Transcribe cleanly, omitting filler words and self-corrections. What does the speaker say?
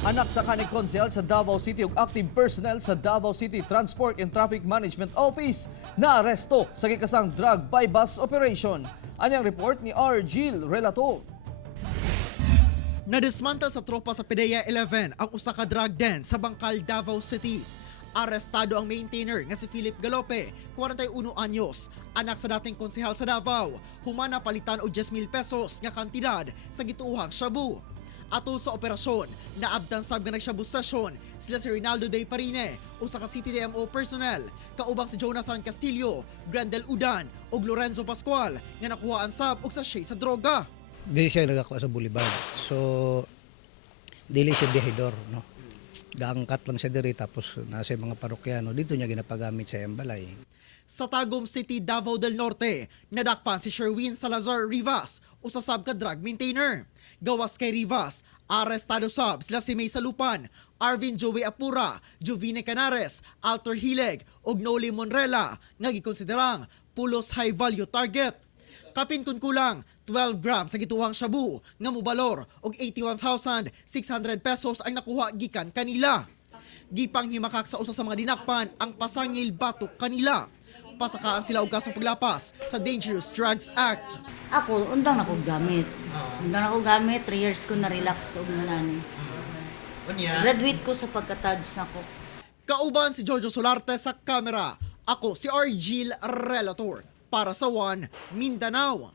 Anak sa kanhi konsehal sa Davao City ug active personnel sa Davao City Transport and Traffic Management Office naaresto sa gikasang drug bypass operation. Anyang report ni R. Gil Relator. Nadismantle sa tropa sa PDEA 11 ang usa ka drug den sa Bangkal, Davao City. Arestado ang maintainer nga si Philip Galope, 41 anyos, anak sa dating konsehal sa Davao. Humana palitan og 10,000 pesos nga kantidad sa gituuhang shabu. Ato sa operasyon, naabdan sab nga nagshabu session sila si Rinaldo Day Parine, usa ka CTTMO personnel, kaubang si Jonathan Castillo, Grandel Udan ug Lorenzo Pascual nga nakuhaan sab og sachet sa droga. Dili siya nagakuha sa Boulevard. So dili siya bihidor, no. Gaangkat lang siya diri tapos nasa mga parokyano dito niya ginapagamit sa balay. Sa Tagum City, Davao del Norte, nadakpan si Sherwin Salazar Rivas, usa sab ka drug maintainer. Gawas kay Rivas, arestado sab sila si May Salupan, Arvin Joey Apura, Jovine Canares, Alter Hileg ug Noli Monrela nga gikonsiderang pulos high value target. Kapin kun kulang 12 grams sa gituhang shabu nga mobalor og 81,600 pesos ang nakuha gikan kanila. Gipanghimakak sa usa sa mga dinakpan ang pasangil batok kanila. Pasakaan sila og kasong paglapas sa Dangerous Drugs Act. Ako, undang na kong gamit. Undang na kong gamit, 3 years ko na-relax og nanani. Graduate ko sa pagka-TADS na ko. Kauban si Jojo Solarte sa kamera. Ako si R. Gil Relator para sa One Mindanao.